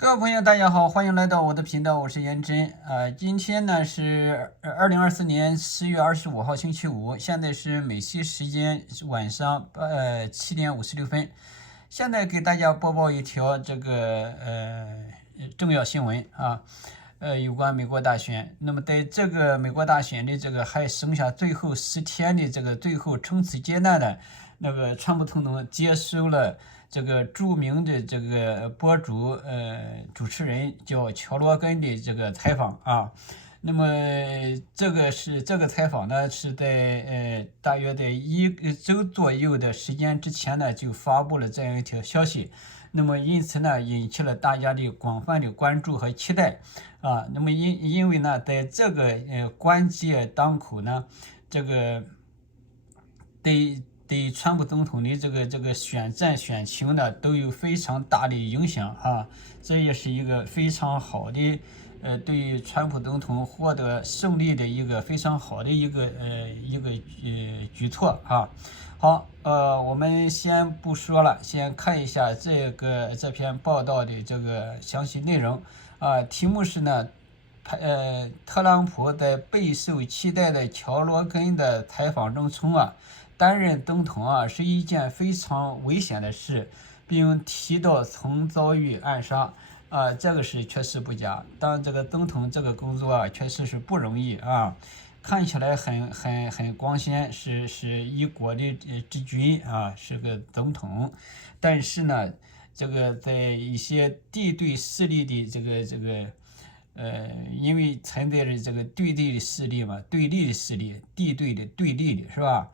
各位朋友，大家好，欢迎来到我的频道，我是严真。今天呢是2024年4月25号星期五，现在是美西时间晚上7点56分。现在给大家播报一条这个重要新闻啊，有关美国大选。那么在这个美国大选的这个还剩下最后10天的这个最后冲刺阶段的那个川普总统接受了这个著名的这个博主主持人叫乔罗根的这个采访啊。那么这个采访呢是在大约在1周左右的时间之前呢就发布了这样一条消息。那么因此呢引起了大家的广泛的关注和期待啊。那么因为呢在这个关键当口呢，这个对川普总统的这个选战选情呢都有非常大的影响啊。这也是一个非常好的对川普总统获得胜利的一个非常好的一个举措啊。好，我们先不说了，先看一下这篇报道的这个详细内容啊。题目是呢，特朗普在备受期待的乔罗根的采访中称啊，担任总统是一件非常危险的事，并提到曾遭遇暗杀啊。这个是确实不假，当这个总统这个工作确实是不容易啊。看起来很光鲜，是一国的之君啊，是个总统，但是呢，这个在一些敌对势力的因为存在着这个对立的势力嘛，对立的势力，敌对的对立的是吧？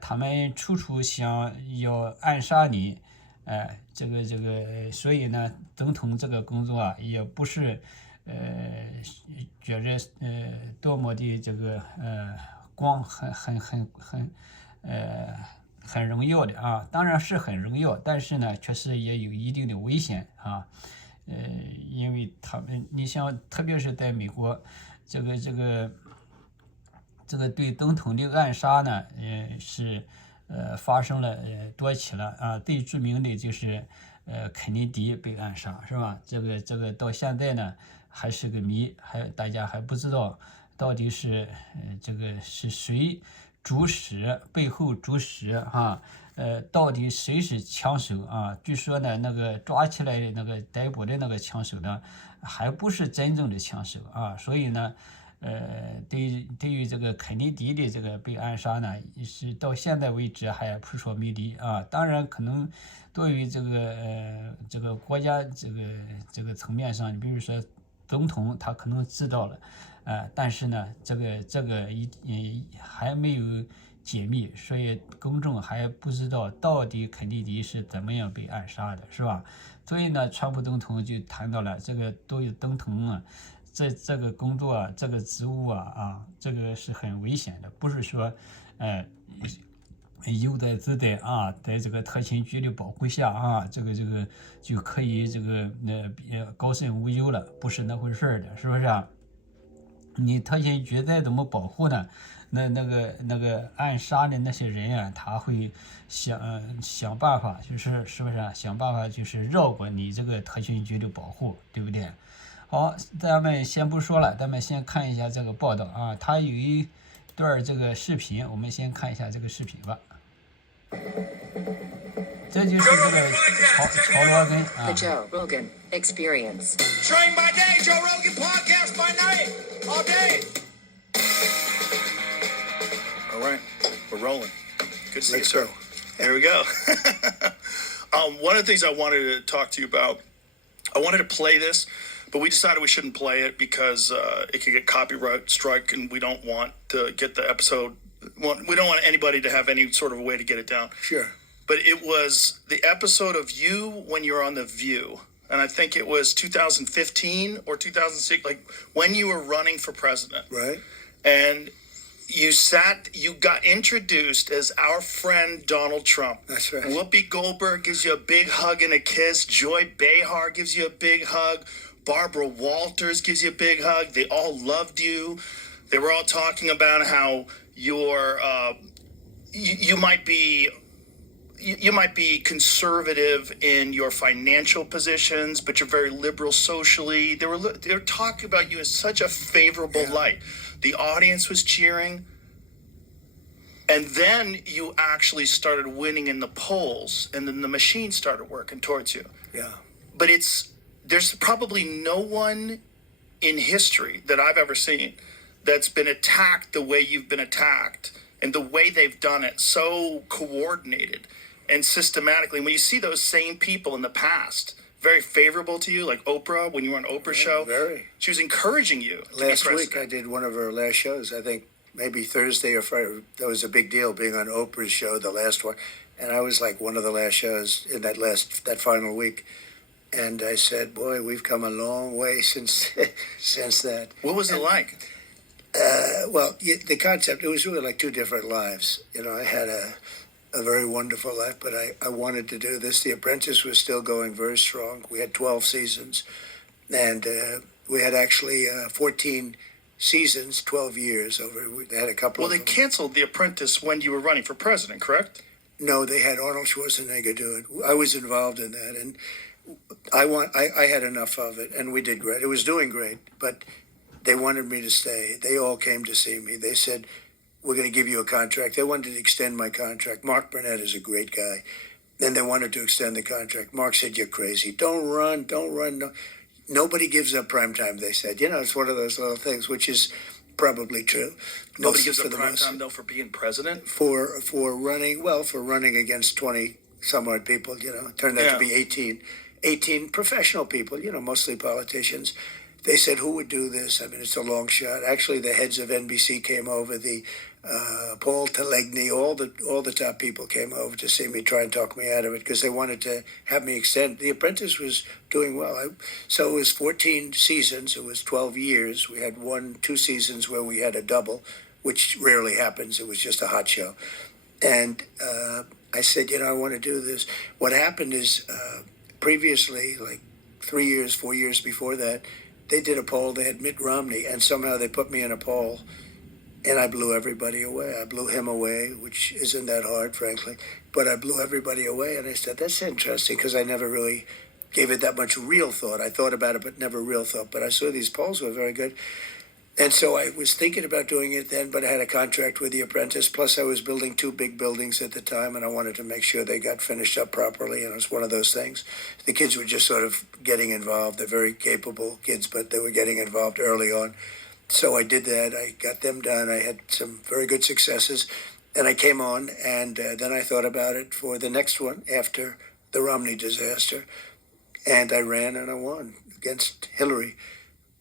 他们处处想要暗杀你，所以呢，总统这个工作也不是觉着多么的这个很荣耀的啊。当然是很荣耀，但是呢确实也有一定的危险啊。因为他们你像特别是在美国这个对总统的暗杀呢是发生了多起了啊。最著名的就是肯尼迪被暗杀是吧？这个到现在呢还是个谜，大家还不知道到底是这个是谁背后主使啊。到底谁是枪手啊？据说呢，那个抓起来的那个逮捕的那个枪手呢，还不是真正的枪手啊。所以呢，对于这个肯尼迪的这个被暗杀呢，是到现在为止还扑朔迷离啊。当然，可能对于这个国家这个层面上，你比如说总统他可能知道了，但是呢，这个还没有解密，所以公众还不知道到底肯尼迪是怎么样被暗杀的，是吧？所以呢，川普总统就谈到了这个对于总统啊，这个工作这个职务这个是很危险的，不是说悠哉自在啊，在这个特勤局的保护下啊，这个就可以高枕无忧了，不是那回事的，是不是啊？你特勤局再怎么保护呢？那个暗杀的那些人啊，他会想办法，是不是啊？想办法就是绕过你这个特勤局的保护，对不对？好，咱们先不说了，咱们先看一下这个报道啊。它有一段这个视频，我们先看一下这个视频吧。这就是这个乔罗根啊。 The Joe Rogan Experience. Train by day, Joe Rogan podcast by night, all day. All right, we're rolling. Good to see you, sir. There we go. One of the things I wanted to talk to you about, I wanted to play this, but we decided we shouldn't play it because it could get copyright strike, and we don't want to get the episode. We don't want anybody to have any sort of way to get it down. Sure. But it was the episode of you when you're on The View. And I think it was 2015 or 2006, like when you were running for president. Right. And you got introduced as our friend Donald Trump. That's right. Whoopi Goldberg gives you a big hug and a kiss. Joy Behar gives you a big hug. Barbara Walters gives you a big hug. They all loved you. They were all talking about how you might be you might be conservative in your financial positions, but you're very liberal socially. They were talking about you in such a favorable light. The audience was cheering. And then you actually started winning in the polls, and then the machine started working towards you. Yeah. But there's probably no one in history that I've ever seen that's been attacked the way you've been attacked, and the way they've done it, so coordinated and systematically. When you see those same people in the past, very favorable to you, like Oprah, when you were on Oprah's show, very. She was encouraging you to Last be week, I did one of her last shows, I think maybe Thursday or Friday. That was a big deal, being on Oprah's show, the last one. And I was like one of the last shows in that final week. And I said, boy, we've come a long way since that. What was it like? The concept, it was really like two different lives. You know, I had a very wonderful life, but I wanted to do this. The Apprentice was still going very strong. We had 12 seasons, and we had actually 14 seasons, 12 years over. They had a couple Well, of they canceled The Apprentice when you were running for president, correct? No, they had Arnold Schwarzenegger do it. I was involved in that, and I had enough of it, and we did great. It was doing great, but they wanted me to stay. They all came to see me. They said, we're going to give you a contract. They wanted to extend my contract. Mark Burnett is a great guy. And they wanted to extend the contract. Mark said, you're crazy. Don't run. No. Nobody gives up prime time, they said. You know, it's one of those little things, which is probably true. Nobody gives up prime time, though, for being president? For running against 20 some odd people, you know. It turned out to be 18 professional people, you know, mostly politicians. They said, who would do this? I mean, it's a long shot. Actually, the heads of NBC came over, the Paul Telegny, all the top people came over to see me, try and talk me out of it, because they wanted to have me extend. The Apprentice was doing well. So it was 14 seasons. It was 12 years. We had 2 seasons where we had a double, which rarely happens. It was just a hot show. And I said, you know, I want to do this. What happened is previously, like 4 years before that, they did a poll. They had Mitt Romney, and somehow they put me in a poll, and I blew everybody away. I blew him away, which isn't that hard, frankly, but I blew everybody away. And I said, that's interesting, because I never really gave it that much real thought. I thought about it, but never real thought. But I saw these polls were very good. And so I was thinking about doing it then, but I had a contract with The Apprentice. Plus, I was building 2 big buildings at the time, and I wanted to make sure they got finished up properly. And it was one of those things. The kids were just sort of getting involved. They're very capable kids, but they were getting involved early on. So I did that. I got them done. I had some very good successes. And I came on, and then I thought about it for the next one after the Romney disaster. And I ran, and I won against Hillary.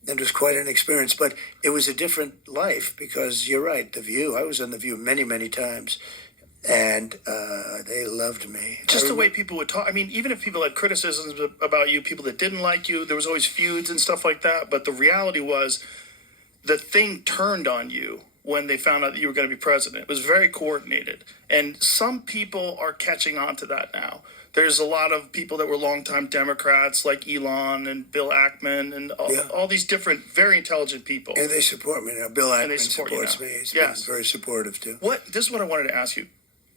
And it was quite an experience, but it was a different life, because you're right, The View, I was on The View many, many times, and they loved me. Just the way people would talk. I mean, even if people had criticisms about you, people that didn't like you, there was always feuds and stuff like that, but the reality was the thing turned on you when they found out that you were going to be president. It was very coordinated, and some people are catching on to that now. There's a lot of people that were longtime Democrats, like Elon and Bill Ackman and all these different, very intelligent people. And they support me now. Bill Ackman supports me. He's been very supportive, too. This is what I wanted to ask you.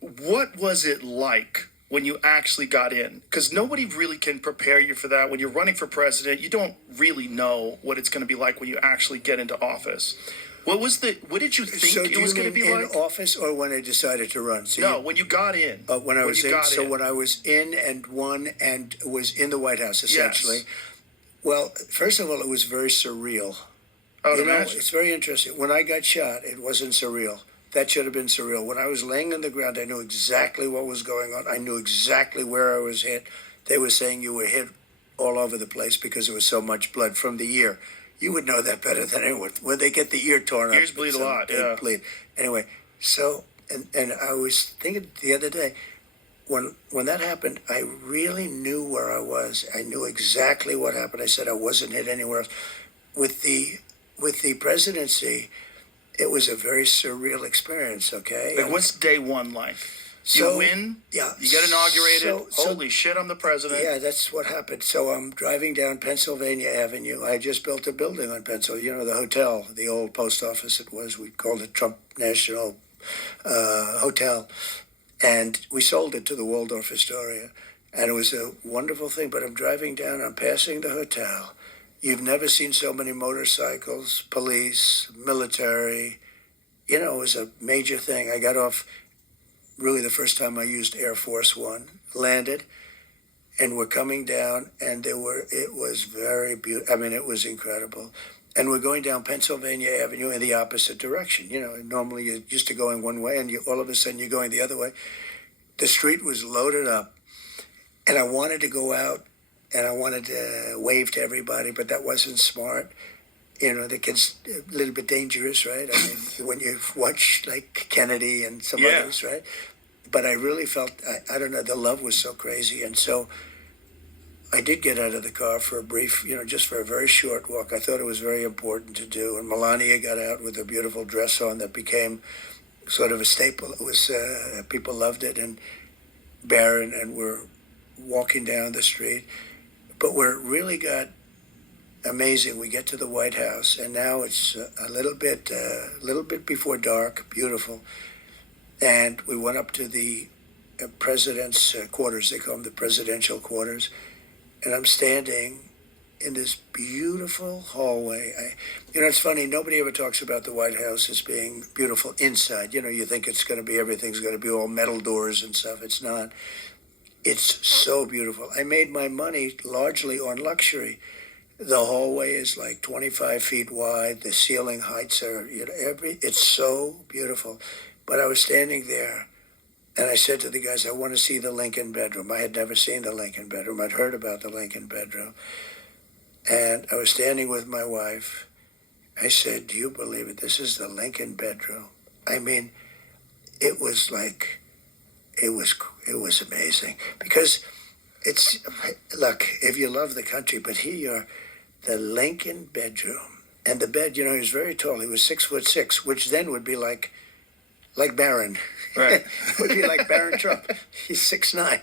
What was it like when you actually got in? Because nobody really can prepare you for that. When you're running for president, you don't really know what it's going to be like when you actually get into office. What did you think it was going to be like? In office, or when I decided to run? No, when you got in. When I was in. So when I was in and won and was in the White House, essentially. Yes. Well, first of all, it was very surreal. It's very interesting. When I got shot, it wasn't surreal. That should have been surreal. When I was laying on the ground, I knew exactly what was going on. I knew exactly where I was hit. They were saying you were hit all over the place because there was so much blood from the ear. You would know that better than anyone. When they get the ear torn up. Ears bleed a lot, yeah. Bleed. Anyway, so, and I was thinking the other day, when that happened, I really knew where I was. I knew exactly what happened. I said I wasn't hit anywhere else. With the presidency, it was a very surreal experience, okay? Like, what's day one like? You win, you get inaugurated, holy shit, I'm the president. Yeah, that's what happened. So I'm driving down Pennsylvania Avenue. I just built a building on Pennsylvania, you know, the hotel, the old post office it was. We called it Trump National Hotel. And we sold it to the Waldorf Astoria. And it was a wonderful thing. But I'm driving down, I'm passing the hotel. You've never seen so many motorcycles, police, military. You know, it was a major thing. I got off, really the first time I used Air Force One, landed, and we're coming down, and it was very beautiful. I mean, it was incredible. And we're going down Pennsylvania Avenue in the opposite direction. You know, normally you're used to going one way, and all of a sudden you're going the other way. The street was loaded up, and I wanted to go out, and I wanted to wave to everybody, but that wasn't smart. You know, that gets a little bit dangerous, right? I mean, when you watch like Kennedy and some others, right? But I really felt, I don't know, the love was so crazy. And so I did get out of the car for a brief, you know, just for a very short walk. I thought it was very important to do. And Melania got out with a beautiful dress on that became sort of a staple. It was, people loved it. And Barron, and we're walking down the street. But where it really got amazing, we get to the White House, and now it's a little bit before dark, beautiful. And we went up to the president's quarters. They call them the presidential quarters. And I'm standing in this beautiful hallway. You know, it's funny, nobody ever talks about the White House as being beautiful inside. You know, you think it's going to be, everything's going to be all metal doors and stuff. It's not. It's so beautiful. I made my money largely on luxury. The hallway is like 25 feet wide. The ceiling heights are, you know, it's so beautiful. But I was standing there, and I said to the guys, I want to see the Lincoln bedroom. I had never seen the Lincoln bedroom. I'd heard about the Lincoln bedroom. And I was standing with my wife. I said, do you believe it? This is the Lincoln bedroom. I mean, it was like, it was amazing. Because it's, look, if you love the country, but here you are, the Lincoln bedroom. And the bed, you know, he was very tall. He was 6'6", which then would be like Barron. Right. Would be like Barron Trump. He's 6'9",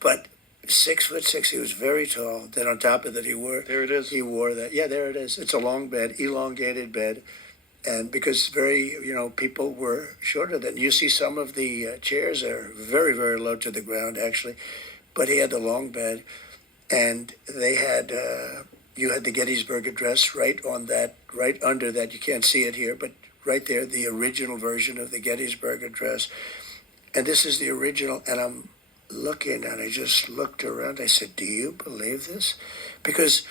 but 6'6". He was very tall. Then on top of that, There it is. He wore that. Yeah, there it is. It's a long bed, elongated bed. And because people were shorter than, you see some of the chairs are very, very low to the ground, actually. But he had the long bed, and they had, you had the Gettysburg Address right on that, right under that. You can't see it here, but right there, the original version of the Gettysburg Address. And this is the original, and I'm looking, and I just looked around. I said, do you believe this? Because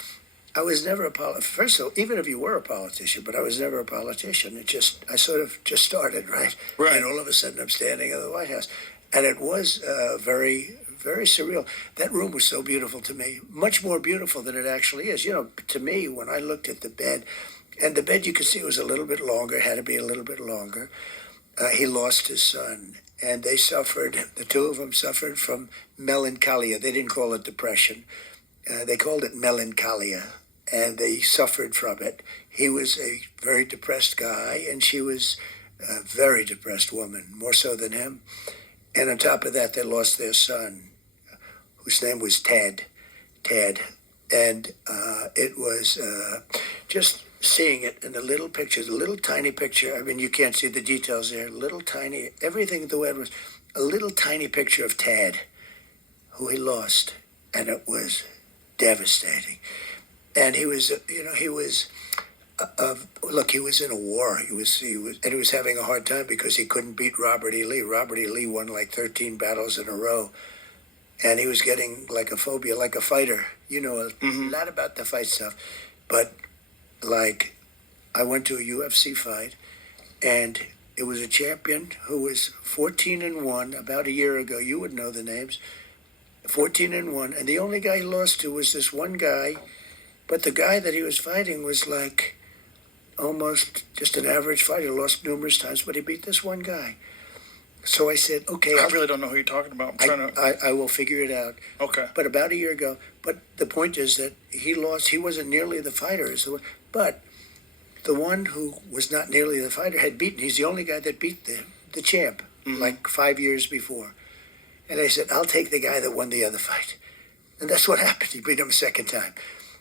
I was never a politician. First of all, even if you were a politician, but I was never a politician. I sort of just started, right? Right. And all of a sudden I'm standing in the White House. And it was very, very surreal. That room was so beautiful to me, much more beautiful than it actually is. You know, to me, when I looked at the bed, and the bed you could see was a little bit longer, had to be a little bit longer. He lost his son, and they suffered, the two of them suffered from melancholia. They didn't call it depression. They called it melancholia. And they suffered from it. He was a very depressed guy, and she was a very depressed woman, more so than him. And on top of that, they lost their son, whose name was Ted. And it was just seeing it in the little picture, the little tiny picture. I mean, you can't see the details there. Little tiny, everything the way it was, a little tiny picture of Tad, who he lost. And it was devastating. And he was, he was in a war. He was having a hard time because he couldn't beat Robert E. Lee. Robert E. Lee won like 13 battles in a row. And he was getting like a phobia, like a fighter. You know, a lot about the fight stuff. But like, I went to a UFC fight, and it was a champion who was 14-1 about a year ago. You would know the names. 14-1. And the only guy he lost to was this one guy. But the guy that he was fighting was like almost just an average fighter, lost numerous times, but he beat this one guy. So I said, okay. I really don't know who you're talking about. I will figure it out. Okay. But about a year ago, but the point is that he lost. He wasn't nearly the fighter. But the one who was not nearly the fighter had beaten. He's the only guy that beat the champ like 5 years before. And I said, I'll take the guy that won the other fight. And that's what happened. He beat him a second time.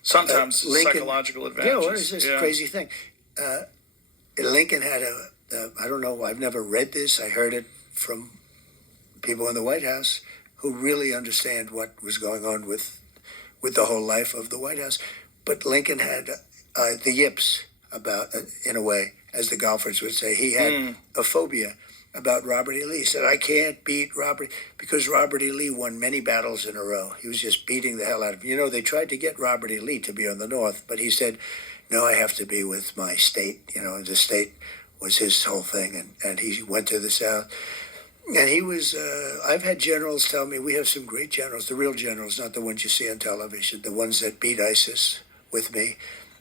Sometimes Lincoln, psychological advantages. Yeah, what is this crazy thing? Lincoln had I don't know, I've never read this. I heard it from people in the White House who really understand what was going on with the whole life of the White House. But Lincoln had the yips about, in a way, as the golfers would say. He had a phobia about Robert E. Lee. He said, I can't beat Robert, because Robert E. Lee won many battles in a row. He was just beating the hell out of him. You know, they tried to get Robert E. Lee to be on the North, but he said, no, I have to be with my state. You know, the state was his whole thing, and he went to the South. And he was, I've had generals tell me, we have some great generals, the real generals, not the ones you see on television, the ones that beat ISIS with me.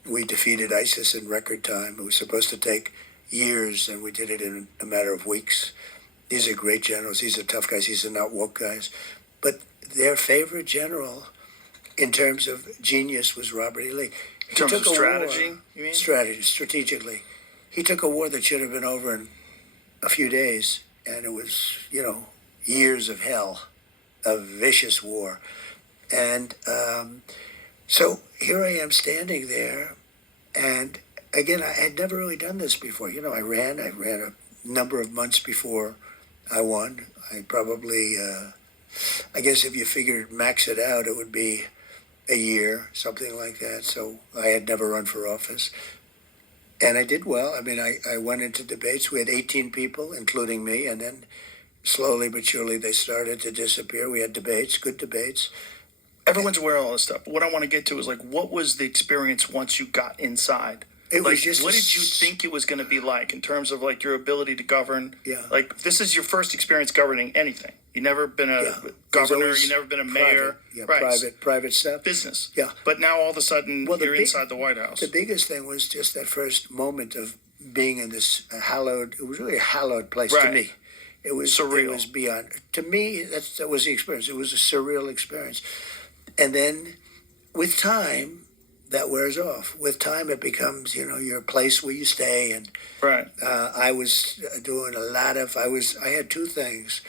We defeated ISIS in record time. It was supposed to take years, and we did it in a matter of weeks. These are great generals. These are tough guys. These are not woke guys. But their favorite general, in terms of genius, was Robert E. Lee. In terms of strategy, you mean? Strategy, strategically. He took a war that should have been over in a few days, and it was, you know, years of hell, a vicious war. And so here I am standing there, and again, I had never really done this before. You know, I ran a number of months before I won. I probably, I guess if you figured max it out, it would be a year, something like that. So I had never run for office. And I did well. I mean, I went into debates. We had 18 people, including me, and then slowly but surely they started to disappear. We had debates, good debates. Everyone's aware of all this stuff. What I want to get to is, like, what was the experience once you got inside? It like, was just what did you think it was going to be like in terms of, like, your ability to govern? Yeah. Like, this is your first experience governing anything. You've never been a governor. You've never been a mayor. Private stuff. Business. Yeah. But now all of a sudden you're inside the White House. The biggest thing was just that first moment of being in this hallowed. It was really a hallowed place to me. It was surreal. It was beyond. To me, that was the experience. It was a surreal experience. And then, with time, that wears off. With time, it becomes, you know, your place where you stay. And I was doing a lot of. I had two things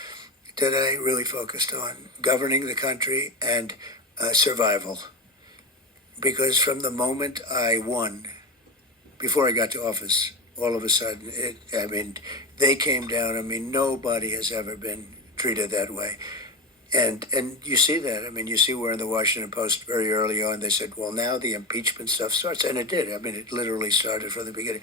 that I really focused on: governing the country and survival. Because from the moment I won, before I got to office, all of a sudden, they came down. I mean, nobody has ever been treated that way. And you see that. I mean, you see where in the Washington Post very early on they said, well, now the impeachment stuff starts. And it did. I mean, it literally started from the beginning.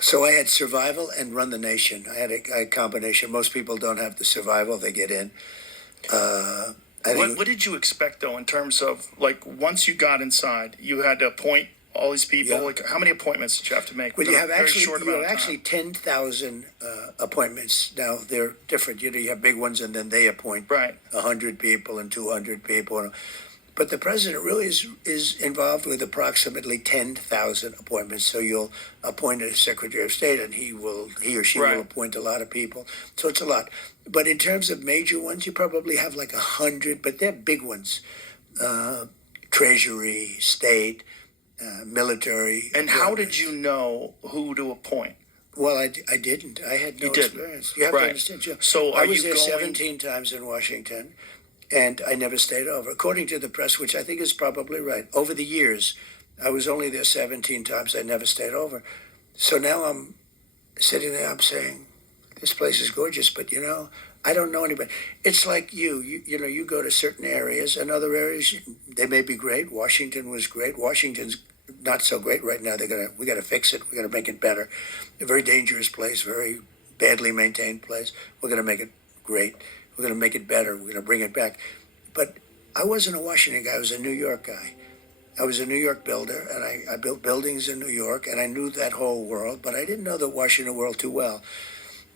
So I had survival and run the nation. I had a combination. Most people don't have the survival. They get in. What did you expect, though, in terms of, like, once you got inside, you had to appoint all these people? Yeah. Like, how many appointments did you have to make? Well, you have actually 10,000 appointments. Now, they're different. You know, you have big ones, and then they appoint 100 people and 200 people. But the president really is involved with approximately 10,000 appointments. So you'll appoint a Secretary of State, and he or she will appoint a lot of people. So it's a lot. But in terms of major ones, you probably have like 100, but they're big ones. Treasury, state, military. And how did you know who to appoint? Well, I didn't. I had no experience. You have to understand. Joe. So I was there 17 times in Washington, and I never stayed over. According to the press, which I think is probably right, over the years, I was only there 17 times. I never stayed over. So now I'm sitting there, I'm saying, this place is gorgeous, but, you know, I don't know anybody. It's like you know, you go to certain areas, and other areas, they may be great. Washington was great. Washington's not so great right now. We got to fix it. We got to make it better. A very dangerous place, very badly maintained place. We're going to make it great. We're going to make it better. We're going to bring it back. But I wasn't a Washington guy. I was a New York guy. I was a New York builder, and I built buildings in New York, and I knew that whole world, but I didn't know the Washington world too well.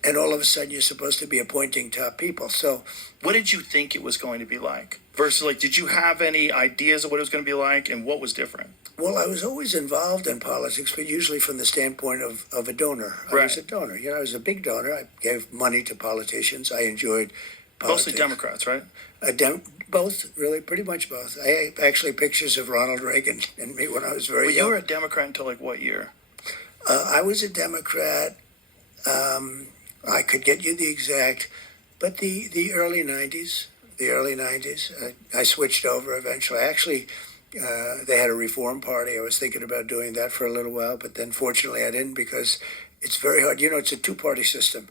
And all of a sudden, you're supposed to be appointing top people. So what did you think it was going to be like? Versus, like, did you have any ideas of what it was going to be like, and what was different? Well, I was always involved in politics, but usually from the standpoint of a donor. I was a donor. You know, I was a big donor. I gave money to politicians. I enjoyed politics. Mostly Democrats, right? Both, really, pretty much both. I actually pictures of Ronald Reagan and me when I was very young. You were a Democrat until, like, what year? I was a Democrat. I could get you the exact, but the early 90s. I switched over eventually. Actually, they had a Reform Party. I was thinking about doing that for a little while, but then fortunately I didn't, because it's very hard. You know, it's a two-party system,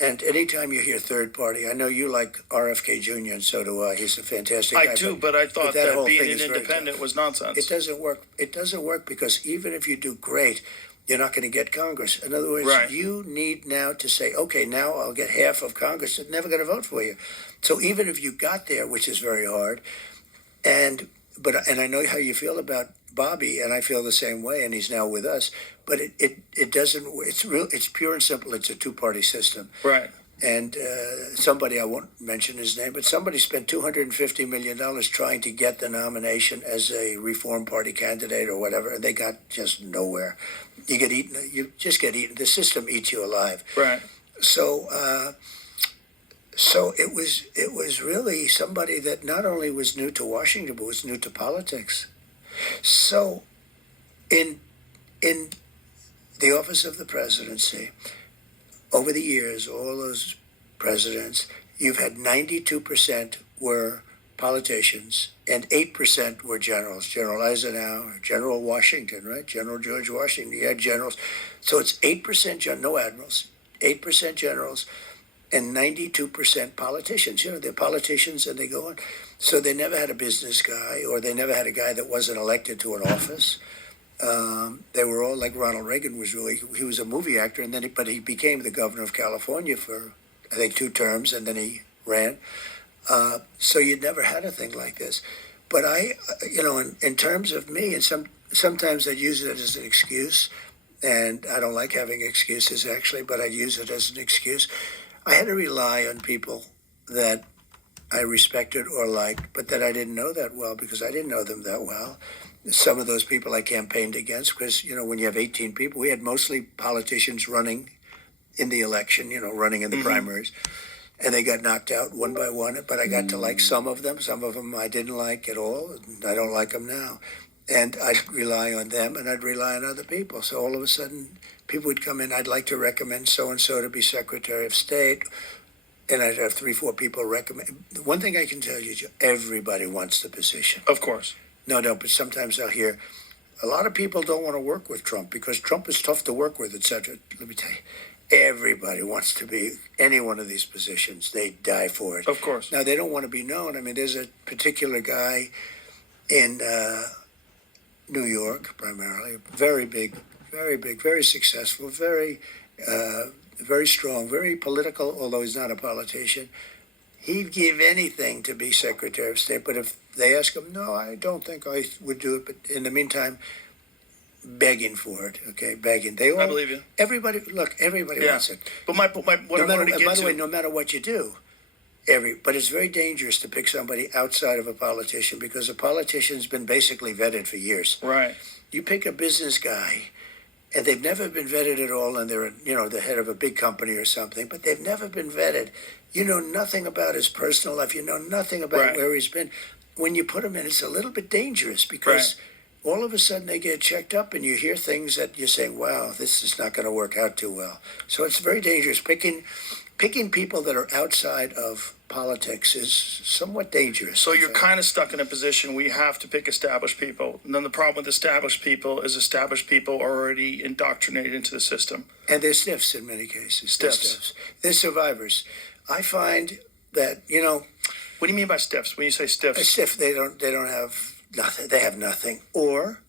And anytime you hear third party, I know you like RFK Jr. and so do I. He's a fantastic guy. I do, but I thought that whole being thing an is very independent tough. was nonsense. It doesn't work. It doesn't work because even if you do great, you're not going to get Congress. In other words, Right. you need now to say, okay, now I'll get half of Congress that's never going to vote for you. So even if you got there, which is very hard, and I know how you feel about Bobby, and I feel the same way, and he's now with us. But it doesn't. It's pure and simple. It's a two-party system. Right. And somebody, I won't mention his name, but somebody spent $250 million trying to get the nomination as a Reform Party candidate or whatever, and they got just nowhere. You get eaten. You just get eaten. The system eats you alive. Right. So it was really somebody that not only was new to Washington, but was new to politics. So in the office of the presidency, over the years, all those presidents, you've had 92% were politicians and 8% were generals. General Eisenhower, General Washington, right? General George Washington, you had generals. So it's 8% no admirals, 8% generals, and 92% politicians. You know, they're politicians and they go on. So they never had a business guy, or they never had a guy that wasn't elected to an office. They were all like Ronald Reagan he was a movie actor, and then but he became the governor of California for, I think, 2 terms, and then he ran. So you'd never had a thing like this. But in terms of me, and sometimes I'd use it as an excuse, and I don't like having excuses actually, but I'd use it as an excuse. I had to rely on people that I respected or liked, but that I didn't know that well because I didn't know them that well. Some of those people I campaigned against because, when you have 18 people, we had mostly politicians running in the election, running in the primaries. And they got knocked out one by one, but I got to like some of them. Some of them I didn't like at all. I don't like them now. And I'd rely on them and I'd rely on other people. So all of a sudden, people would come in, I'd like to recommend so-and-so to be Secretary of State. And I'd have 3-4 people recommend. One thing I can tell you, Joe, everybody wants the position. Of course. No, but sometimes I'll hear a lot of people don't want to work with Trump because Trump is tough to work with, etc. Let me tell you, everybody wants to be any one of these positions. They die for it. Of course. Now, they don't want to be known. I mean, there's a particular guy in New York, primarily, very big, very successful, very strong, very political, although he's not a politician. He'd give anything to be Secretary of State, but if they ask him, no, I don't think I would do it. But in the meantime, begging for it, okay, begging. I believe you. Everybody wants it. But what I wanted to get by the to... way, no matter what you do, but it's very dangerous to pick somebody outside of a politician because a politician's been basically vetted for years. Right. You pick a business guy, and they've never been vetted at all, and they're, the head of a big company or something, but they've never been vetted. You know nothing about his personal life. You know nothing about where he's been. When you put him in, it's a little bit dangerous because all of a sudden they get checked up and you hear things that you're saying, wow, this is not going to work out too well. So it's very dangerous. Picking people that are outside of politics is somewhat dangerous. So you're kind of stuck in a position where you have to pick established people. And then the problem with established people is established people are already indoctrinated into the system. And they're stiffs in many cases. Stiffs. They're survivors. I find that, What do you mean by stiffs? When you say stiffs? a stiff, they don't have nothing. They have nothing. Or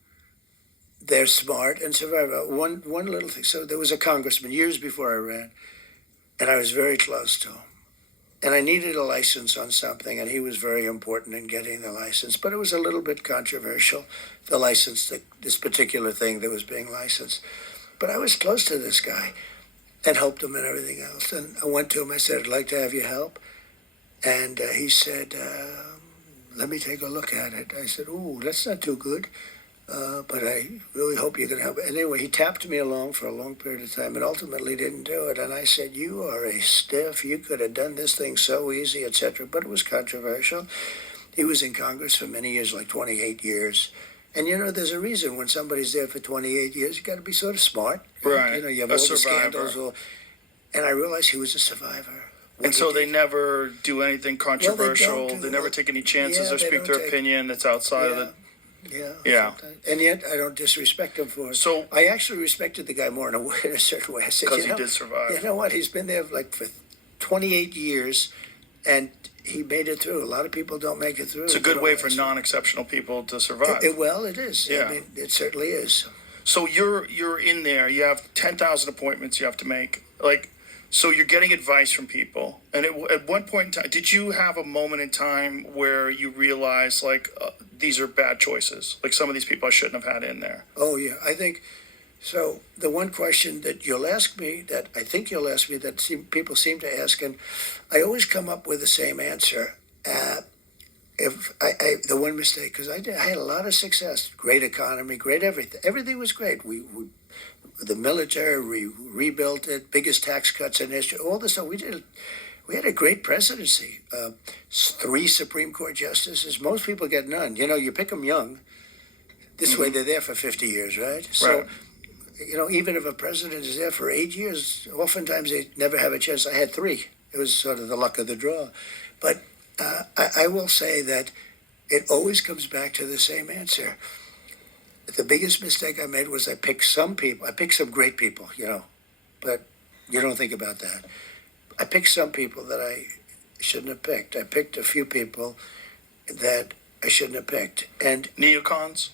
they're smart and survive. One little thing. So there was a congressman years before I ran, and I was very close to him. And I needed a license on something, and he was very important in getting the license. But it was a little bit controversial, the license, this particular thing that was being licensed. But I was close to this guy and helped him and everything else. And I went to him, I said, I'd like to have your help. And he said, let me take a look at it. I said, ooh, that's not too good. But I really hope you can help. And anyway, he tapped me along for a long period of time and ultimately didn't do it. And I said, you are a stiff. You could have done this thing so easy, etc. But it was controversial. He was in Congress for many years, like 28 years. And, there's a reason when somebody's there for 28 years, you got to be sort of smart. Right. You have all the scandals. And I realized he was a survivor. And so they never do anything controversial. Well, they never take any chances or speak their opinion that's outside of the... Yeah. Sometimes. And yet I don't disrespect him for it. So- I actually respected the guy more in a certain way. I said, Because you he know, did survive. You know what? He's been there like for 28 years, and he made it through. A lot of people don't make it through. It's a good way for non-exceptional people to survive. Well, it is. Yeah. I mean, it certainly is. So you're in there. You have 10,000 appointments you have to make. Like, so you're getting advice from people. And at one point in time, did you have a moment in time where you realized, like, these are bad choices? Like, some of these people I shouldn't have had in there. Oh, yeah. I think so. The one question that you'll ask me, that I think you'll ask me, that people seem to ask, and I always come up with the same answer. If the one mistake, because I had a lot of success, great economy, great everything. Everything was great. We the military, we rebuilt it, biggest tax cuts in history, all this stuff. We had a great presidency. 3 Supreme Court justices. Most people get none. You know, you pick them young. This way they're there for 50 years, right? So, Right. you know, even if a president is there for 8 years, oftentimes they never have a chance. I had 3. It was sort of the luck of the draw. But I will say that it always comes back to the same answer. The biggest mistake I made was I picked some people. I picked some great people, you know, but you don't think about that. I picked some people that I shouldn't have picked. I picked a few people that I shouldn't have picked. And Neocons?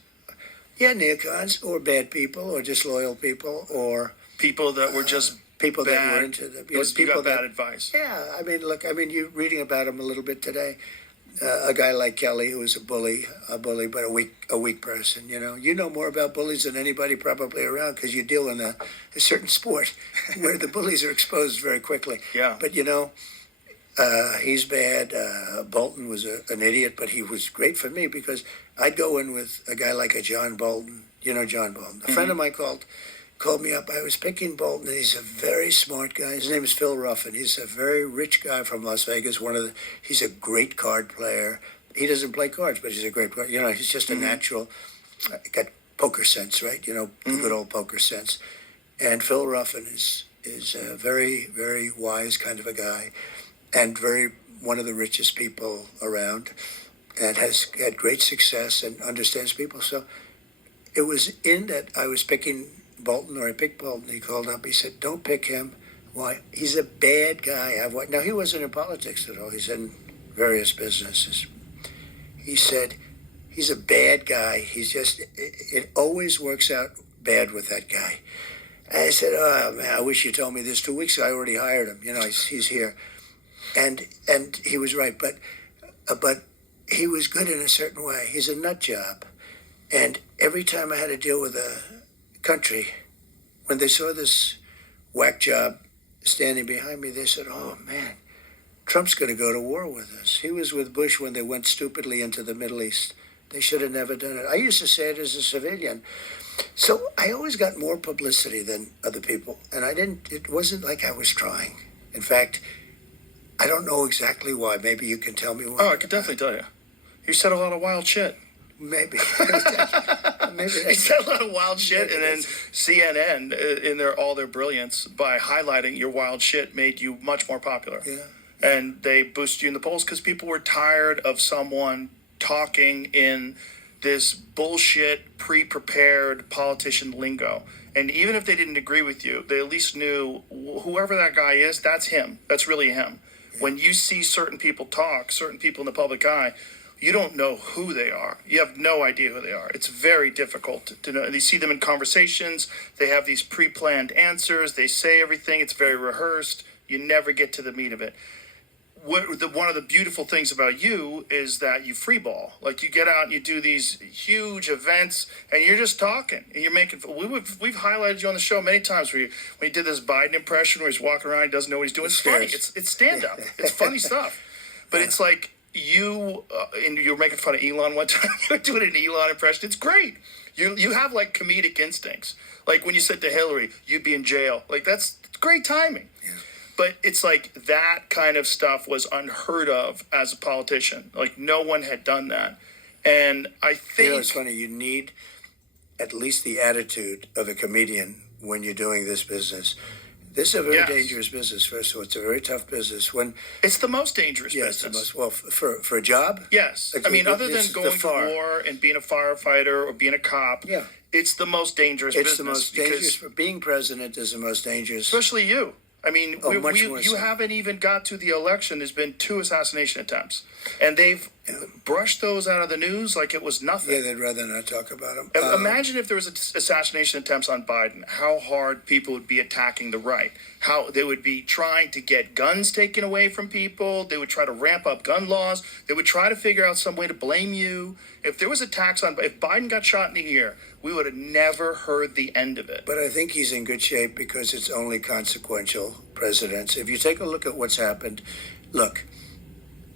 yeah, neocons or bad people or disloyal people or People that were just people bad. that were into the You got bad advice. Yeah, I mean, look, I mean, you're reading about him a little bit today. A guy like Kelly, who was a bully, but a weak person. You know more about bullies than anybody probably around because you deal in a certain sport where the bullies are exposed very quickly. Yeah. But he's bad. Bolton was an idiot, but he was great for me because I'd go in with a guy like a John Bolton. You know John Bolton. A friend of mine called me up. I was picking Bolton, and he's a very smart guy. His name is Phil Ruffin. He's a very rich guy from Las Vegas. He's a great card player. He doesn't play cards, but he's a great player. He's just a natural. Got poker sense, right? The good old poker sense. And Phil Ruffin is a very, very wise kind of a guy, and one of the richest people around, and has had great success and understands people. So it was in that I was picking Bolton, or I picked Bolton. He called up. He said, "Don't pick him. Why? He's a bad guy." Now, he wasn't in politics at all. He's in various businesses. He said, "He's a bad guy. It always works out bad with that guy." And I said, "Oh man, I wish you told me this 2 weeks ago. I already hired him. He's here." And he was right, but he was good in a certain way. He's a nut job, and every time I had to deal with a country, when they saw this whack job standing behind me, they said, "Oh man, Trump's going to go to war with us." He was with Bush when they went stupidly into the Middle East. They should have never done it. I used to say it as a civilian. So I always got more publicity than other people, and it wasn't like I was trying. In fact, I don't know exactly why. Maybe you can tell me why. Oh, I could definitely tell you. You said a lot of wild shit. Maybe. He said a lot of wild shit, and then CNN, in all their brilliance, by highlighting your wild shit, made you much more popular. Yeah. And they boosted you in the polls because people were tired of someone talking in this bullshit, pre-prepared politician lingo. And even if they didn't agree with you, they at least knew whoever that guy is, that's him. That's really him. Yeah. When you see certain people talk, certain people in the public eye, you don't know who they are. You have no idea who they are. It's very difficult to know. You see them in conversations. They have these pre-planned answers. They say everything. It's very rehearsed. You never get to the meat of it. One of the beautiful things about you is that you freeball. Like, you get out and you do these huge events, and you're just talking, and you're making. We've highlighted you on the show many times when you did this Biden impression where he's walking around, he doesn't know what he's doing. It's funny. It's stand up. It's funny stuff, but it's like you and you were making fun of Elon one time. You were doing an Elon impression. It's great. You have like comedic instincts. Like when you said to Hillary, "You'd be in jail." Like that's great timing. Yeah. But it's like that kind of stuff was unheard of as a politician. Like no one had done that. And I think... it's funny. You need at least the attitude of a comedian when you're doing this business. This is a very Yes. dangerous business. First of all, it's a very tough business. When It's the most dangerous yes, the business. most, well, for a job. Yes. Like, I mean, other than it's going the to far. war and being a firefighter or being a cop, Yeah. it's the most dangerous It's business. the most dangerous. For being president is the most dangerous. Especially you. I mean, Oh, much more you so. haven't even got to the election. There's been 2 assassination attempts, and they've brushed those out of the news like it was nothing. Yeah, they'd rather not talk about them. Imagine if there was assassination attempts on Biden, how hard people would be attacking the right, how they would be trying to get guns taken away from people. They would try to ramp up gun laws. They would try to figure out some way to blame you. If there was attacks on, if Biden got shot in the ear, we would have never heard the end of it. But I think he's in good shape because it's only consequential presidents. If you take a look at what's happened, look,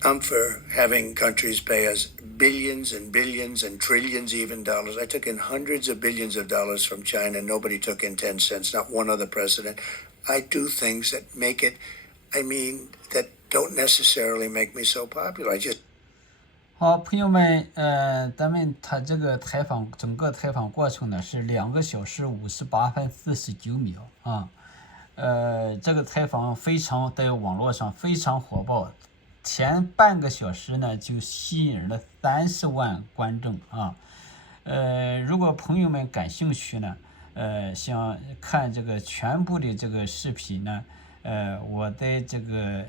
I'm for having countries pay us billions and billions and trillions even dollars. I took in hundreds of billions of dollars from China. Nobody took in 10 cents, not one other president. I do things that make it, that don't necessarily make me so popular. I just 好，朋友们，他这个整个采访过程呢是2个小时58分49秒啊，这个采访在网络上非常火爆，前半个小时呢就吸引了30万观众啊，如果朋友们感兴趣呢，想看这个全部的这个视频呢。我在这个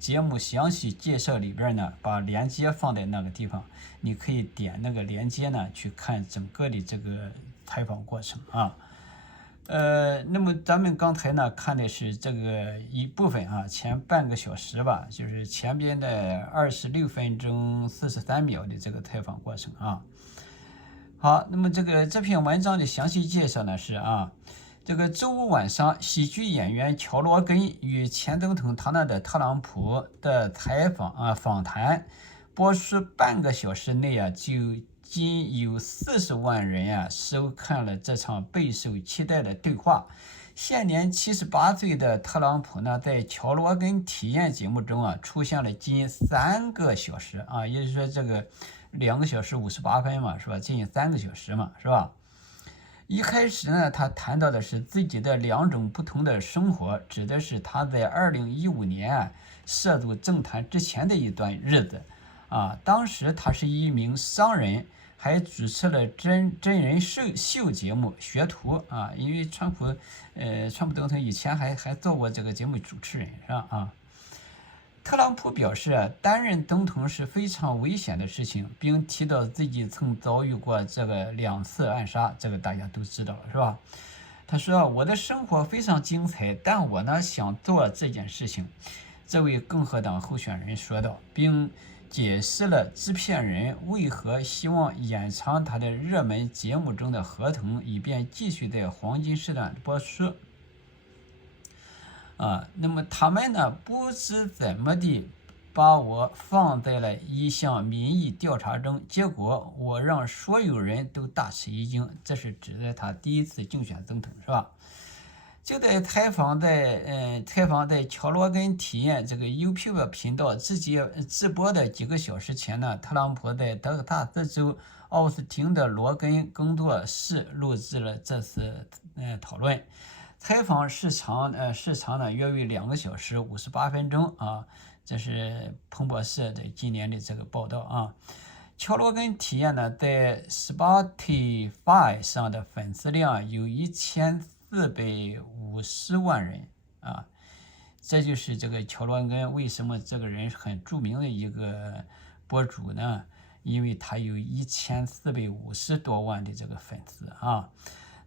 节目详细介绍里边呢，把链接放在那个地方，你可以点那个链接呢去看整个的这个采访过程啊。那么咱们刚才呢看的是这个一部分啊，前半个小时吧，就是前边的26分钟43秒的这个采访过程啊。好，那么这篇文章的详细介绍呢是啊。这个周五晚上，喜剧演员乔罗根与前总统唐纳德特朗普的访谈播出半个小时内啊，就仅有40万人啊收看了这场备受期待的对话。现年78岁的特朗普呢，在乔罗根体验节目中啊出现了近3个小时啊，也就是说这个2个小时58分嘛，是吧？近3个小时嘛，是吧？一开始呢，他谈到的是自己的2种不同的生活，指的是他在2015年涉足政坛之前的一段日子啊。当时他是一名商人，还主持了真人秀节目《学徒》啊。因为川普总统以前还做过这个节目主持人，是吧啊？特朗普表示，担任总统是非常危险的事情，并提到自己曾遭遇过这个2次暗杀，这个大家都知道了，是吧？他说：“我的生活非常精彩，但我呢想做这件事情。”这位共和党候选人说道，并解释了制片人为何希望延长他的热门节目中的合同，以便继续在黄金时段播出。那么他们呢不知怎么地把我放在了一项民意调查中，结果我让所有人都大吃一惊。这是指的他第一次竞选总统，是吧？就在采访在乔罗根体验这个 YouTube 频道直播的几个小时前呢，特朗普在德克萨斯州奥斯汀的罗根工作室录制了这次讨论。采访时长呢约为2个小时58分钟啊，这是彭博社的今年的这个报道啊。乔罗根体验呢在 Spotify 上的粉丝量有1450万人啊，这就是这个乔罗根为什么这个人很著名的一个博主呢？因为他有1450多万的这个粉丝啊。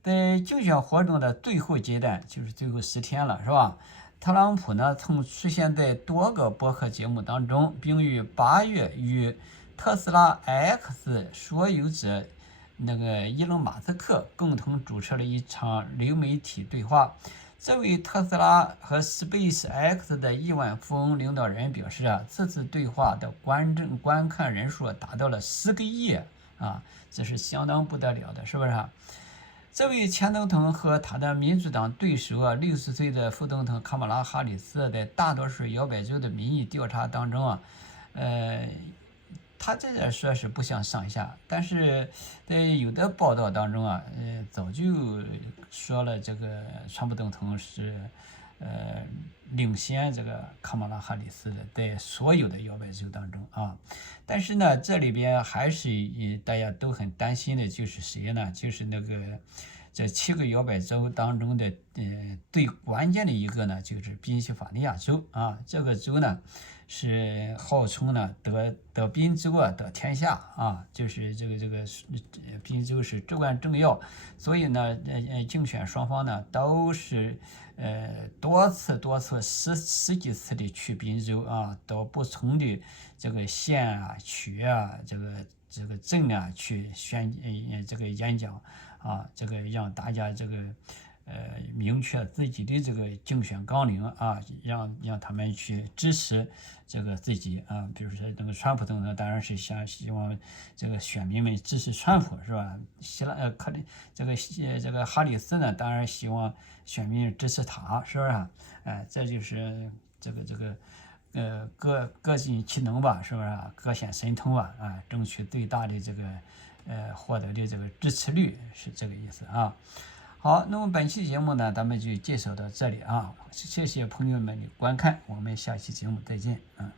在竞选活动的最后阶段，就是最后10天了，是吧？特朗普呢曾出现在多个播客节目当中，并于8月与特斯拉 X 所有者伊隆马斯克共同主持了一场流媒体对话。这位特斯拉和 SpaceX 的亿万富翁领导人表示这次对话的观看人数达到了10个亿啊，这是相当不得了的，是不是？这位前总统和他的民主党对手60岁的副总统卡马拉哈里斯在大多数摇摆州的民意调查当中他这点说是不相上下，但是在有的报道当中啊，早就说了这个川普总统是领先这个卡马拉哈里斯的，在所有的摇摆州当中啊。但是呢，这里边还是大家都很担心的，就是谁呢？就是那个这7个摇摆州当中的最关键的一个呢，就是宾夕法尼亚州啊。这个州呢是号称呢得宾州啊得天下啊，就是这个宾州是至关重要，所以呢竞选双方呢都是多次十几次的去宾州啊，到不同的这个县啊区啊这个镇啊去这个演讲啊，这个让大家这个明确自己的这个竞选纲领啊，让他们去支持这个自己啊。比如说这个川普总统当然是希望这个选民们支持川普，是吧？这个哈里斯呢，当然希望选民支持他，是不是？这就是这个各尽其能吧，是不是？各显神通吧，争取最大的这个获得的这个支持率，是这个意思啊。好，那么本期节目呢，咱们就介绍到这里啊，谢谢朋友们的观看，我们下期节目再见啊。